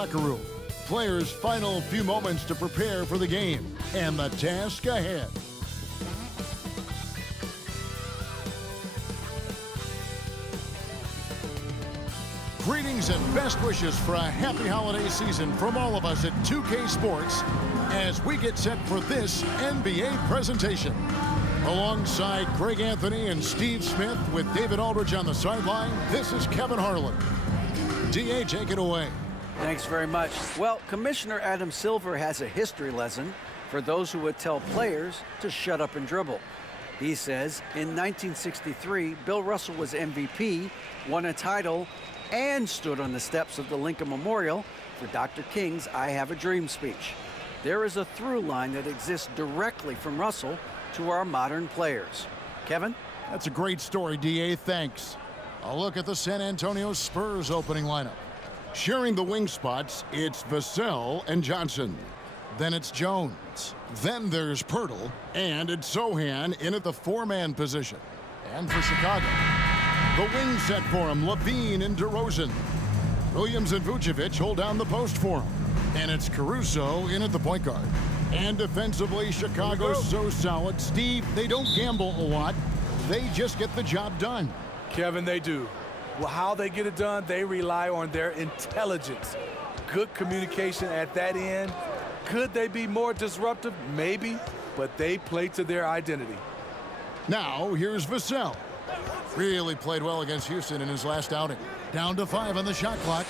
Locker room. Players' final few moments to prepare for the game and the task ahead. Greetings and best wishes for a happy holiday season from all of us at 2K Sports as we get set for this NBA presentation. Alongside Greg Anthony and Steve Smith with David Aldridge on the sideline, this is Kevin Harlan. DA, take it away. Thanks very much. Well, Commissioner Adam Silver has a history lesson for those who would tell players to shut up and dribble. He says in 1963, Bill Russell was MVP, won a title, and stood on the steps of the Lincoln Memorial for Dr. King's I Have a Dream speech. There is a through line that exists directly from Russell to our modern players. Kevin? That's a great story, DA. Thanks. A look at the San Antonio Spurs opening lineup. Sharing the wing spots, it's Vassell and Johnson. Then it's Jones. Then there's Pirtle. And it's Sohan in at the four-man position. And for Chicago, the wing set for him, Levine and DeRozan. Williams and Vucevic hold down the post for him. And it's Caruso in at the point guard. And defensively, Chicago's so solid. Steve, they don't gamble a lot. They just get the job done. Kevin, they do. Well, how they get it done, they rely on their intelligence. Good communication at that end. Could they be more disruptive? Maybe, but they play to their identity. Now, here's Vassell. Really played well against Houston in his last outing. Down to 5 on the shot clock.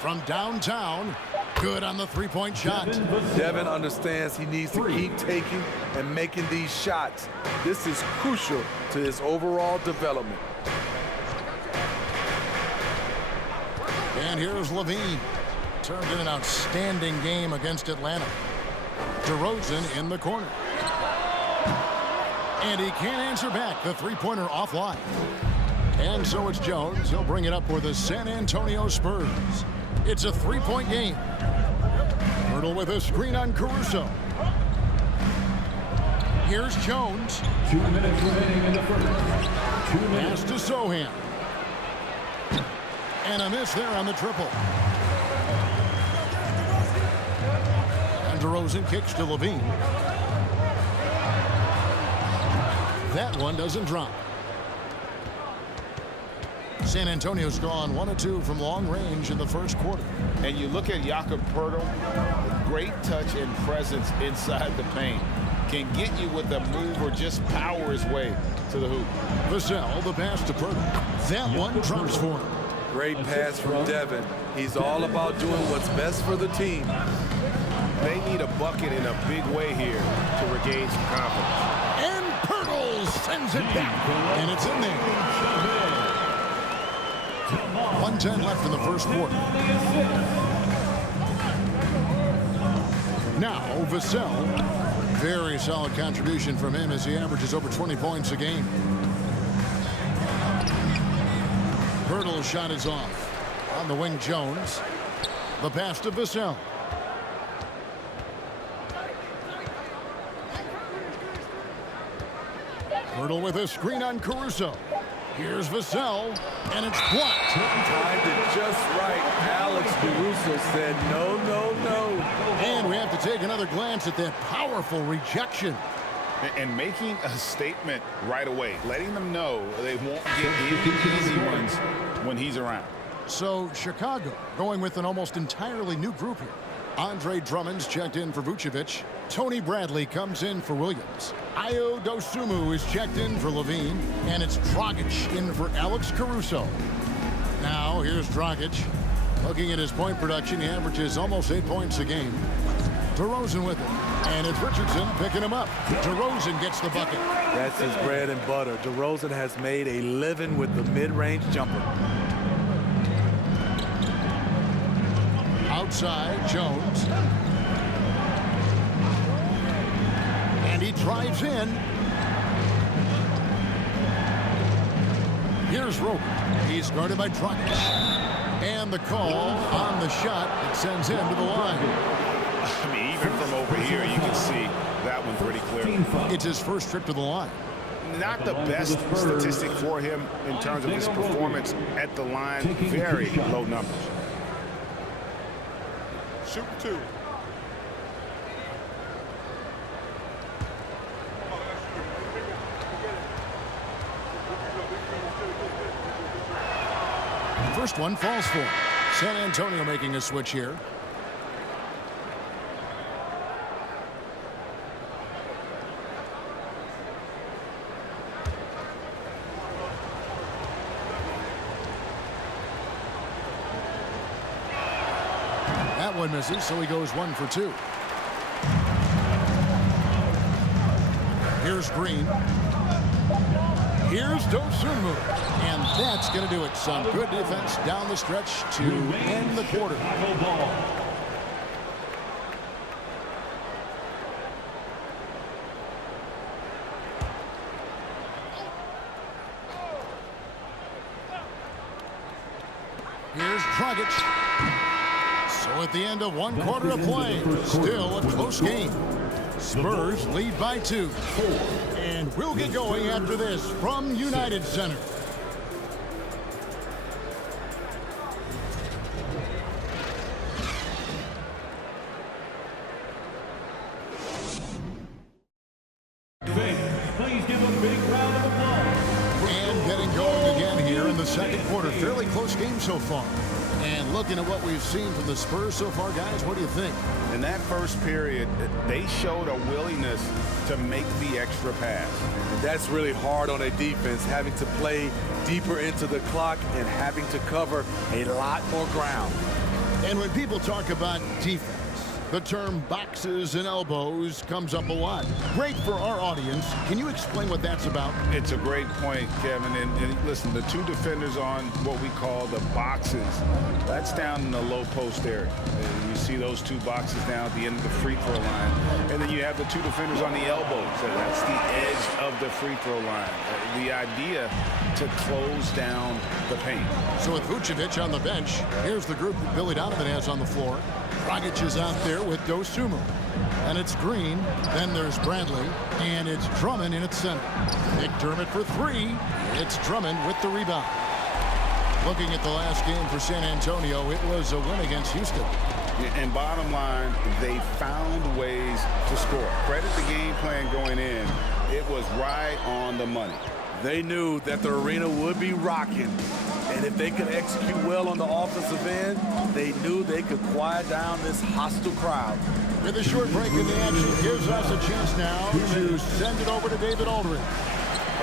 From downtown, good on the three-point shot. Devin understands he needs to keep taking and making these shots. This is crucial to his overall development. And here's Levine. Turned in an outstanding game against Atlanta. DeRozan in the corner. And he can't answer back. The three-pointer offline. And so it's Jones. He'll bring it up for the San Antonio Spurs. It's a three-point game. Pirtle with a screen on Caruso. Here's Jones. 2 minutes remaining in the first. 2 minutes. Pass to Sohan. And a miss there on the triple. And DeRozan kicks to Levine. That one doesn't drop. San Antonio's gone 1 of 2 from long range in the first quarter. And you look at Jakob Pirtle, great touch and presence inside the paint. Can get you with a move or just power his way to the hoop. Vassell, the pass to Pirtle. That one drops for him. Great pass from Devin. He's all about doing what's best for the team. They need a bucket in a big way here to regain some confidence. And Pirtle sends it back. And it's in there. 1:10 left in the first quarter. Now, Vassell. Very solid contribution from him as he averages over 20 points a game. Pirtle's shot is off. On the wing, Jones. The pass to Vassell. Pirtle with a screen on Caruso. Here's Vassell, and it's blocked. Timed it just right. Alex Caruso said no, no, no. And we have to take another glance at that powerful rejection. And making a statement right away, letting them know they won't get any easy ones when he's around. So Chicago going with an almost entirely new group here. Andre Drummond's checked in for Vucevic. Tony Bradley comes in for Williams. Ayo Dosunmu is checked in for Levine. And it's Dragic in for Alex Caruso. Now here's Dragic. Looking at his point production, he averages almost 8 points a game. DeRozan with it. And it's Richardson picking him up. DeRozan gets the bucket. That's his bread and butter. DeRozan has made a living with the mid-range jumper. Outside, Jones. And he drives in. Here's Roper. He's guarded by Dragic. And the call on the shot that sends him to the line. I mean, even from over here, you can see that one pretty clearly. It's his first trip to the line. Not the best statistic for him in terms of his performance at the line. Very low numbers. Shoot 2. First one falls for him. San Antonio making a switch here. That one misses, so he goes 1 for 2. Here's Green. Here's Dosunmu. And that's going to do it. Some good defense down the stretch to end the quarter. Here's Dragic. So at the end of 1 quarter of play, still a close game. Spurs lead by 2. And we'll get going after this from United Center. Please give a big round of applause. And getting going again here in the second quarter. Fairly close game so far. And looking at what we've seen from the Spurs so far, guys, what do you think? In that first period, they showed a willingness to make the extra pass. That's really hard on a defense, having to play deeper into the clock and having to cover a lot more ground. And when people talk about defense, the term boxes and elbows comes up a lot. Great for our audience. Can you explain what that's about? It's a great point, Kevin. And listen, the 2 defenders on what we call the boxes, that's down in the low post area. You see those 2 boxes down at the end of the free throw line. And then you have the 2 defenders on the elbows. That's the edge of the free throw line. The idea to close down the paint. So with Vucevic on the bench, here's the group that Billy Donovan has on the floor. Dragic is out there with Dosunmu. And it's Green. Then there's Bradley. And it's Drummond in its center. McDermott for 3. It's Drummond with the rebound. Looking at the last game for San Antonio, it was a win against Houston. And bottom line, they found ways to score. Credit the game plan going in. It was right on the money. They knew that the arena would be rocking. And if they could execute well on the offensive end, they knew they could quiet down this hostile crowd. With a short break in the action, gives us a chance now to send it over to David Aldridge.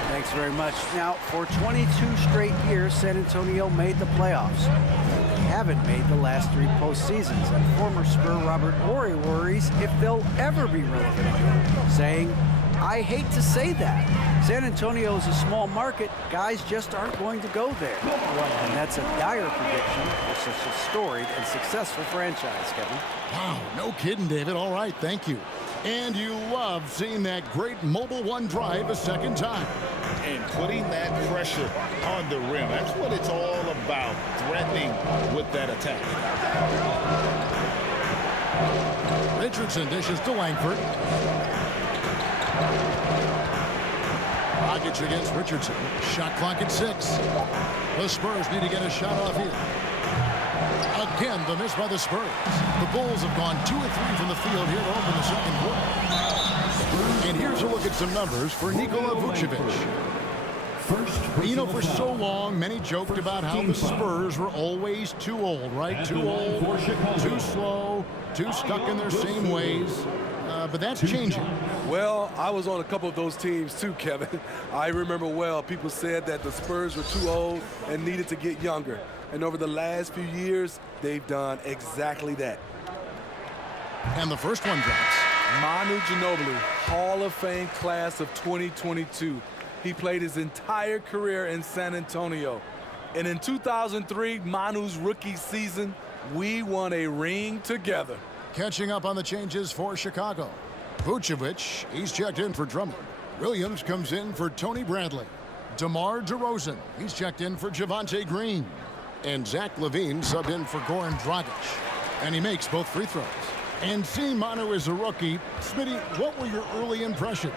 Thanks very much. Now, for 22 straight years, San Antonio made the playoffs. They haven't made the last 3 postseasons, and former Spur Robert Horry worries if they'll ever be relevant again, saying, I hate to say that. San Antonio is a small market. Guys just aren't going to go there. And that's a dire prediction for such a storied and successful franchise, Kevin. Wow, no kidding, David. All right, thank you. And you love seeing that great Mobile One drive a second time. And putting that pressure on the rim. That's what it's all about, threatening with that attack. Richardson dishes to Langford. Dragic against Richardson. Shot clock at 6. The Spurs need to get a shot off here. Again, the miss by the Spurs. The Bulls have gone 2 of 3 from the field here to open the second quarter. And here's a look at some numbers for Nikola Vucevic. You know, for so long, many joked about how the Spurs were always too old, right? Too old, too slow, too stuck in their same ways. But that's changing. Well, I was on a couple of those teams too, Kevin. I remember well, people said that the Spurs were too old and needed to get younger. And over the last few years, they've done exactly that. And the first one drops. Manu Ginobili, Hall of Fame class of 2022. He played his entire career in San Antonio. And in 2003, Manu's rookie season, we won a ring together. Catching up on the changes for Chicago. Vucevic, he's checked in for Drummond. Williams comes in for Tony Bradley. DeMar DeRozan, he's checked in for Javonte Green. And Zach LaVine subbed in for Goran Dragic. And he makes both free throws. And seeing Manu as a rookie, Smitty, what were your early impressions?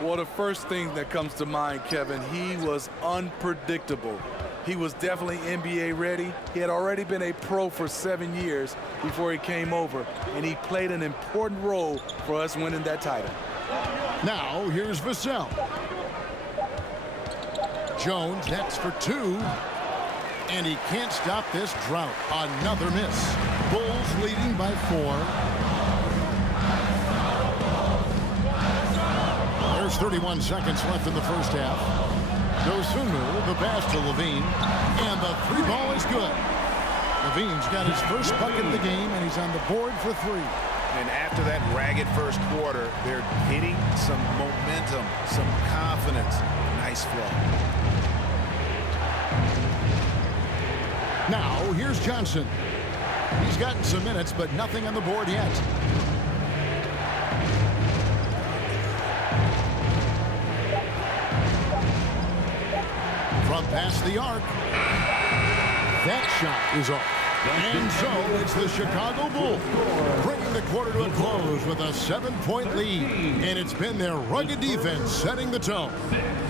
Well, the first thing that comes to mind, Kevin, he was unpredictable. He was definitely NBA ready. He had already been a pro for 7 years before he came over, and he played an important role for us winning that title. Now, here's Vassell. Jones nets for 2. And he can't stop this drought. Another miss. Bulls leading by 4. There's 31 seconds left in the first half. Dosunu, the pass to Levine. And the 3 ball is good. Levine's got his first bucket of the game, and he's on the board for 3. And after that ragged first quarter, they're hitting some momentum, some confidence. Nice flow. Now, here's Johnson. He's gotten some minutes, but nothing on the board yet. From past the arc. That shot is off. And so it's the Chicago Bulls bringing the quarter to a close with a 7-point lead. And it's been their rugged defense setting the tone.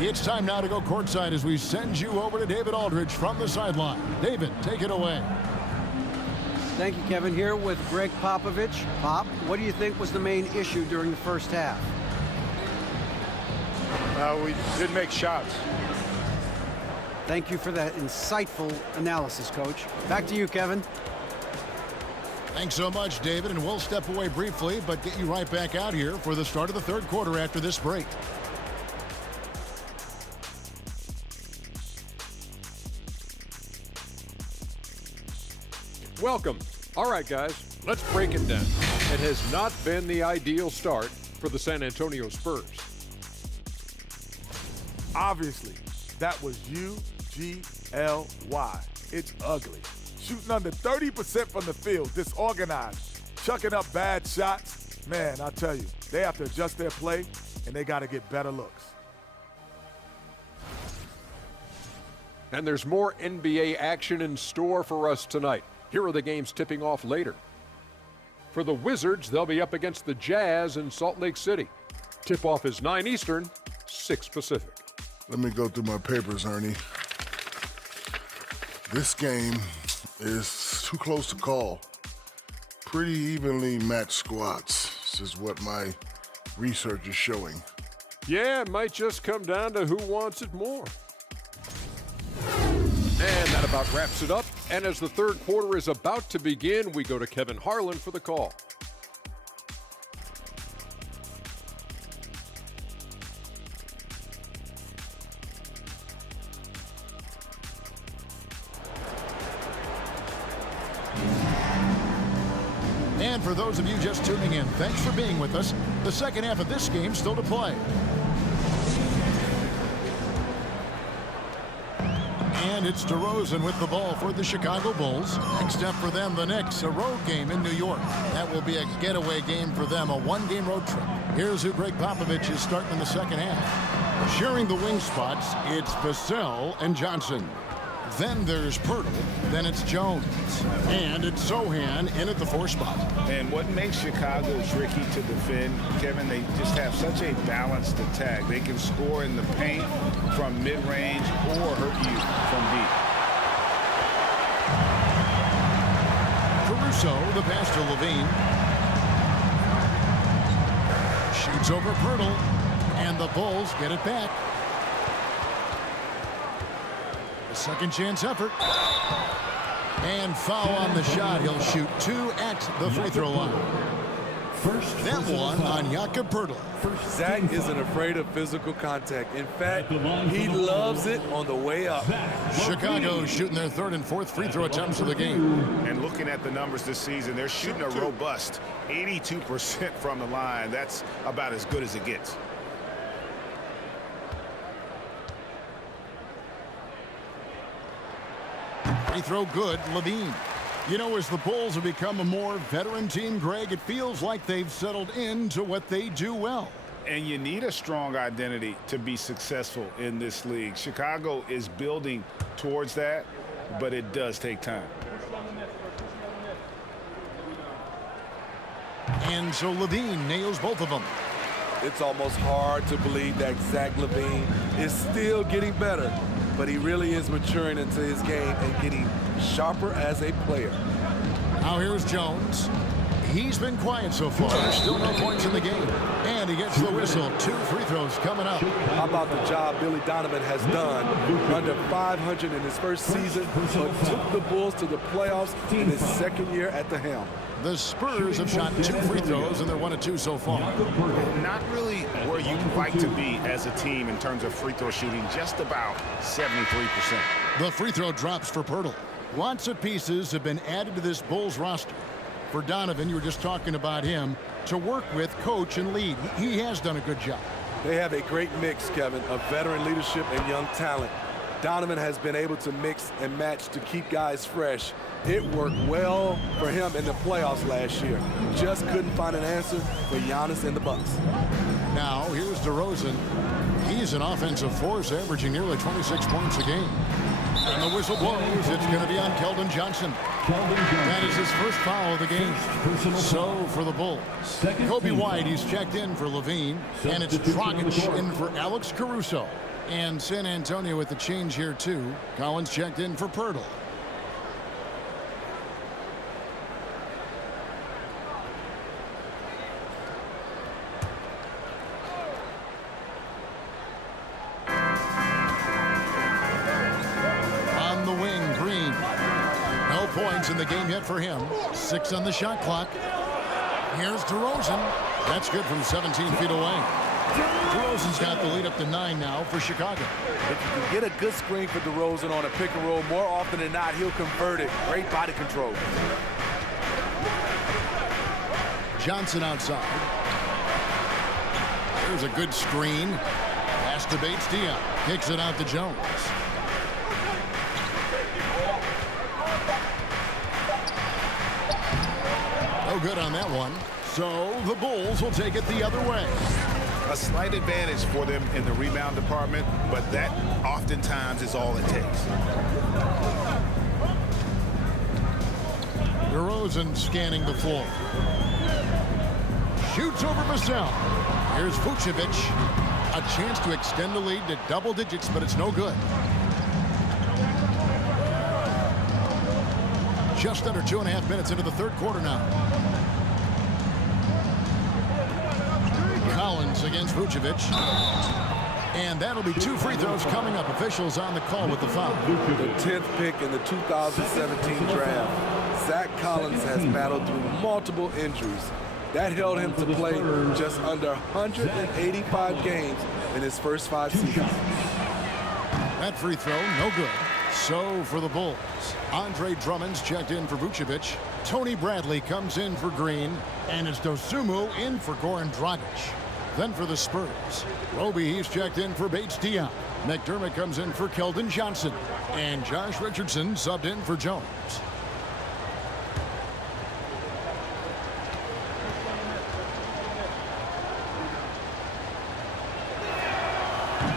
It's time now to go courtside as we send you over to David Aldridge from the sideline. David, take it away. Thank you, Kevin. Here with Greg Popovich. Pop, what do you think was the main issue during the first half? We didn't make shots. Thank you for that insightful analysis, Coach. Back to you, Kevin. Thanks so much, David, and we'll step away briefly, but get you right back out here for the start of the third quarter after this break. Welcome. All right, guys, let's break it down. It has not been the ideal start for the San Antonio Spurs. Obviously, that was UGLY. It's ugly. Shooting under 30% from the field, disorganized, chucking up bad shots. Man, I tell you, they have to adjust their play, and they got to get better looks. And there's more NBA action in store for us tonight. Here are the games tipping off later. For the Wizards, they'll be up against the Jazz in Salt Lake City. Tip-off is 9 Eastern, 6 Pacific. Let me go through my papers, Ernie. This game is too close to call. Pretty evenly matched squads. This is what my research is showing. Yeah, it might just come down to who wants it more. And that about wraps it up. And as the third quarter is about to begin, we go to Kevin Harlan for the call. And for those of you just tuning in, thanks for being with us. The second half of this game still to play. And it's DeRozan with the ball for the Chicago Bulls. Next up for them, the Knicks, a road game in New York. That will be a getaway game for them, a one-game road trip. Here's who Greg Popovich is starting in the second half. Sharing the wing spots, it's Vassell and Johnson. Then there's Pirtle, then it's Jones. And it's Sohan in at the 4 spot. And what makes Chicago tricky to defend, Kevin, they just have such a balanced attack. They can score in the paint from mid-range or hurt you from deep. Caruso, the pass to Levine. Shoots over Pirtle, and the Bulls get it back. A second chance effort. And foul on the shot. He'll shoot 2 at the free throw line. That one on Jakob Pirtle. Zach isn't afraid of physical contact. In fact, he loves it on the way up. Chicago shooting their third and fourth free throw attempts of the game. And looking at the numbers this season, they're shooting a robust 82% from the line. That's about as good as it gets. Free throw good, Levine. You know, as the Bulls have become a more veteran team, Greg, it feels like they've settled into what they do well. And you need a strong identity to be successful in this league. Chicago is building towards that, but it does take time. And so Levine nails both of them. It's almost hard to believe that Zach LaVine is still getting better. but he really is maturing into his game and getting sharper as a player. Now here's Jones. He's been quiet so far. There's still no points in the game. And he gets the whistle. 2 free throws coming up. How about the job Billy Donovan has done? Under 500 in his first season, but took the Bulls to the playoffs in his second year at the helm. The Spurs have shot 2 free throws, and they're 1 of 2 so far. Not really where you'd like to be as a team in terms of free throw shooting, just about 73%. The free throw drops for Pirtle. Lots of pieces have been added to this Bulls roster. For Donovan, you were just talking about him, to work with, coach, and lead. He has done a good job. They have a great mix, Kevin, of veteran leadership and young talent. Donovan has been able to mix and match to keep guys fresh. It worked well for him in the playoffs last year. Just couldn't find an answer for Giannis and the Bucks. Now, here's DeRozan. He's an offensive force, averaging nearly 26 points a game. And the whistle blows. It's going to be on Keldon Johnson. That is his first foul of the game. So for the Bulls. Kobe White, he's checked in for Levine. And it's Dragic in for Alex Caruso. And San Antonio with the change here, too. Collins checked in for Pirtle. On the wing, Green. No points in the game yet for him. 6 on the shot clock. Here's DeRozan. That's good from 17 feet away. DeRozan's got the lead up to 9 now for Chicago. If you can get a good screen for DeRozan on a pick and roll, more often than not, he'll convert it. Great body control. Johnson outside. There's a good screen. Pass to Bates-Diop. Kicks it out to Jones. No good on that one. So the Bulls will take it the other way. A slight advantage for them in the rebound department, but that oftentimes is all it takes. DeRozan scanning the floor. Shoots over Vassell. Here's Vucevic. A chance to extend the lead to double digits, but it's no good. Just under 2.5 minutes into the third quarter now. Collins against Vucevic. And that'll be 2 free throws coming up. Officials on the call with the foul. The 10th pick in the 2017 draft. Zach Collins has battled through multiple injuries. That held him to play just under 185 games in his first 5 seasons. That free throw, no good. So for the Bulls, Andre Drummond's checked in for Vucevic. Tony Bradley comes in for Green. And it's Dosunmu in for Goran Dragic. Then for the Spurs, Roby, he's checked in for Bates-Diop. McDermott comes in for Keldon Johnson. And Josh Richardson subbed in for Jones.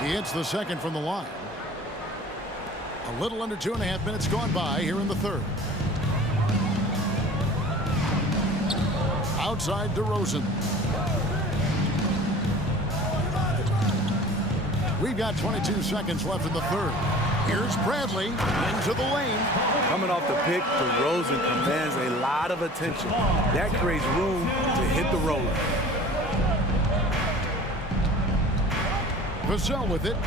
He hits the second from the line. A little under 2.5 minutes gone by here in the third. Outside DeRozan. We've got 22 seconds left in the third. Here's Bradley into the lane. Coming off the pick, DeRozan commands a lot of attention. That creates room to hit the roller. Vassell with it.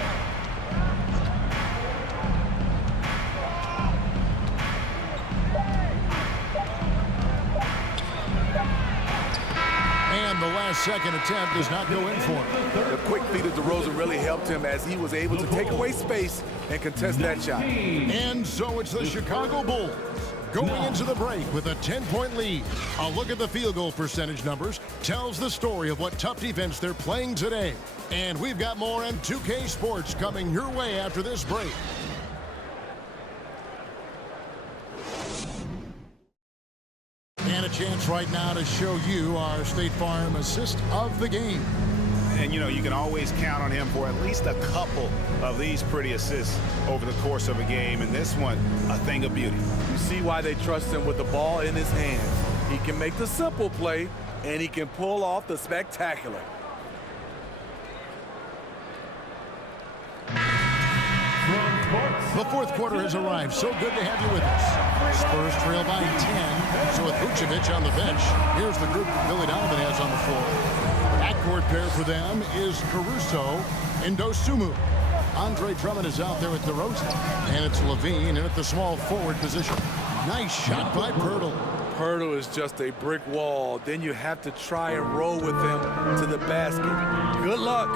And the last second attempt does not go in for him. The quick feet of DeRozan really helped him as he was able to take away space and contest that shot. And so it's the Chicago Bulls going into the break with a 10-point lead. A look at the field goal percentage numbers tells the story of what tough defense they're playing today. And we've got more on 2K Sports coming your way after this break. And a chance right now to show you our State Farm assist of the game. And, you know, you can always count on him for at least a couple of these pretty assists over the course of a game. And this one, a thing of beauty. You see why they trust him with the ball in his hands. He can make the simple play, and he can pull off the spectacular. From The fourth quarter has arrived. So good to have you with us. Spurs trail by 10. So with Vucevic on the bench, here's the group Billy Donovan has on the floor. Backcourt pair for them is Caruso and Dosunmu. Andre Drummond is out there with DeRozan. And it's Levine in at the small forward position. Nice shot by Pirtle. Pirtle is just a brick wall. Then you have to try and roll with him to the basket. Good luck.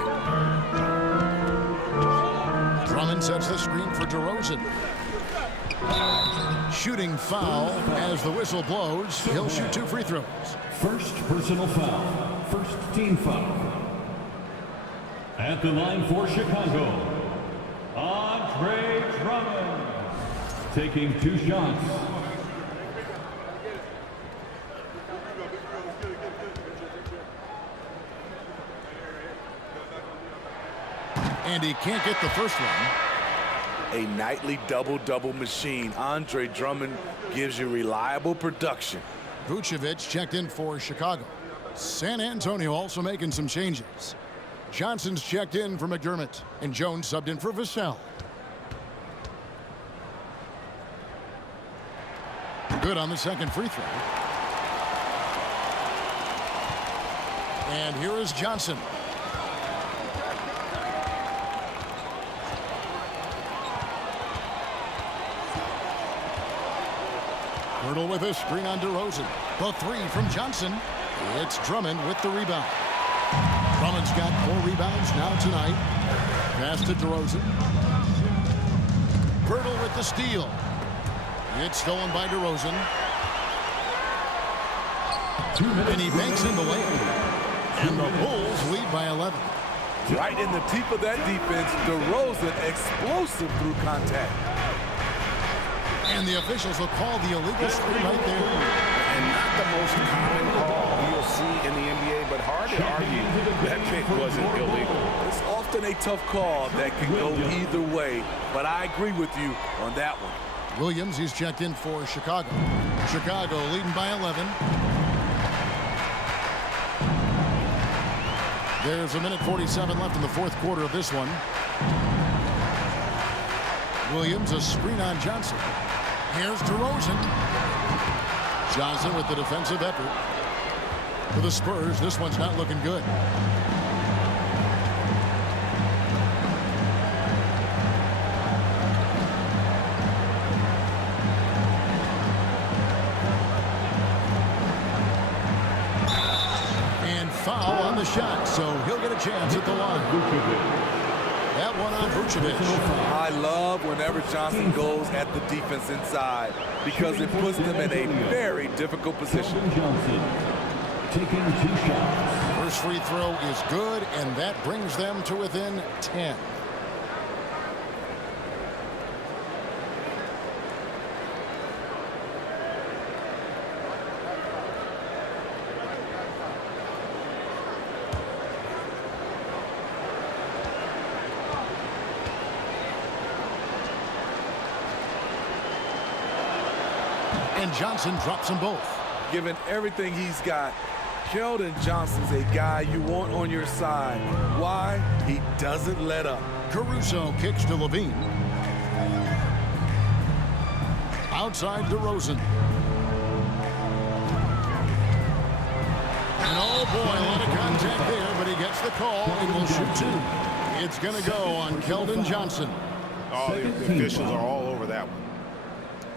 Drummond sets the screen for DeRozan. Shooting foul as the whistle blows. He'll shoot 2 free throws. First personal foul. First team foul. At the line for Chicago, Andre Drummond. Taking 2 shots. And he can't get the first one. A nightly double-double machine. Andre Drummond gives you reliable production. Vucevic checked in for Chicago. San Antonio also making some changes. Johnson's checked in for McDermott, and Jones subbed in for Vassell. Good on the second free throw. And here is Johnson. Pirtle with a screen on DeRozan. The 3 from Johnson. It's Drummond with the rebound. Drummond's got 4 rebounds now tonight. Pass to DeRozan. Pirtle with the steal. It's stolen by DeRozan. And he banks in the lane. And the Bulls lead by 11. Right in the teeth of that defense, DeRozan explosive through contact. And the officials will call the illegal screen right there. And not the most common call you'll see in the NBA, but hard to argue that pick wasn't illegal. It's often a tough call that can go either way, but I agree with you on that one. Williams, he's checked in for Chicago. Chicago leading by 11. There's 1:47 left in the fourth quarter of this one. Williams, a screen on Johnson. Here's DeRozan. Johnson with the defensive effort. For the Spurs, this one's not looking good. And foul on the shot, so he'll get a chance at the line. That one on Vucevic. I love whenever Johnson goes at the defense inside because it puts them in a very difficult position. Johnson taking 2 shots. First free throw is good, and that brings them to within 10. And Johnson drops them both. Given everything he's got, Keldon Johnson's a guy you want on your side. Why? He doesn't let up. Caruso kicks to Levine. Outside DeRozan. And oh boy, a lot of contact there, but he gets the call and will shoot 2. It's going to go on Keldon Johnson. Oh, the officials are all over that one.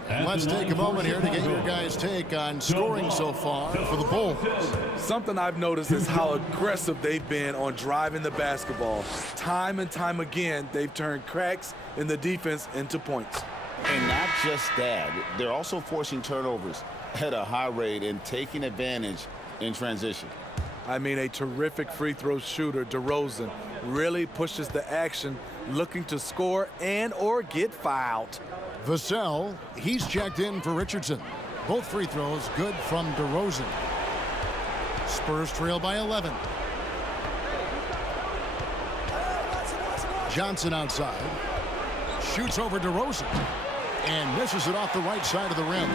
Let's take a moment here to get your guys' take on scoring so far for the Bulls. Something I've noticed is how aggressive they've been on driving the basketball. Time and time again, they've turned cracks in the defense into points. And not just that, they're also forcing turnovers at a high rate and taking advantage in transition. I mean, a terrific free throw shooter, DeRozan, really pushes the action, looking to score and or get fouled. Vassell, he's checked in for Richardson. Both free throws good from DeRozan. Spurs trail by 11. Johnson outside. Shoots over DeRozan. And misses it off the right side of the rim.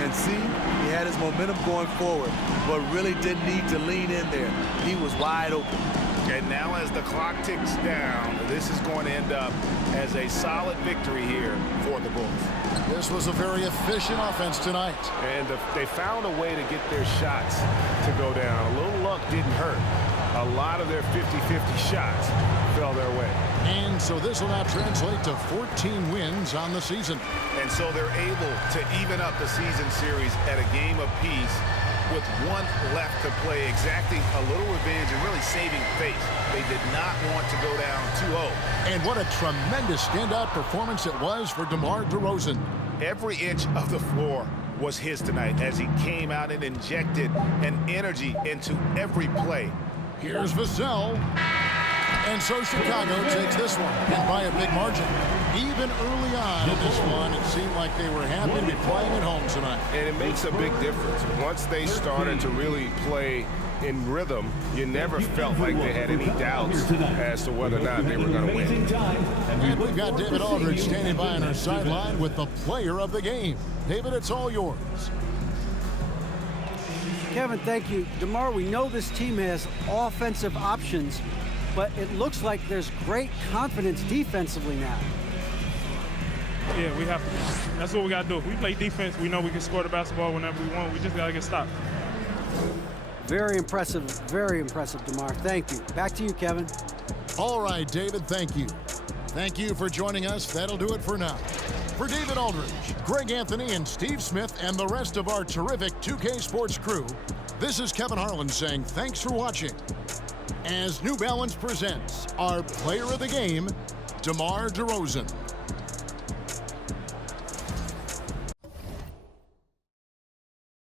And see, he had his momentum going forward, but really didn't need to lean in there. He was wide open. And now as the clock ticks down, this is going to end up as a solid victory here for the Bulls. This was a very efficient offense tonight. And they found a way to get their shots to go down. A little luck didn't hurt. A lot of their 50-50 shots fell their way. And so this will now translate to 14 wins on the season. And so they're able to even up the season series at a game apiece with one left to play, exacting a little revenge and really saving face. They did not want to go down 2-0. And what a tremendous standout performance it was for DeMar DeRozan. Every inch of the floor was his tonight as he came out and injected an energy into every play. Here's Vassell. And so Chicago takes this one, and by a big margin. Even early on in this one, it seemed like they were happy to be playing at home tonight. And it makes a big difference. Once they started to really play in rhythm, you never felt like they had any doubts as to whether or not they were going to win. And we've got David Aldridge standing by on our sideline with the player of the game. David, it's all yours. Kevin, thank you. DeMar, we know this team has offensive options, but it looks like there's great confidence defensively now. Yeah, we have to. That's what we got to do. If we play defense, we know we can score the basketball whenever we want. We just got to get stopped. Very impressive, DeMar. Thank you. Back to you, Kevin. All right, David, thank you. Thank you for joining us. That'll do it for now. For David Aldridge, Greg Anthony, and Steve Smith, and the rest of our terrific 2K Sports crew, this is Kevin Harlan saying thanks for watching. As New Balance presents our player of the game, DeMar DeRozan.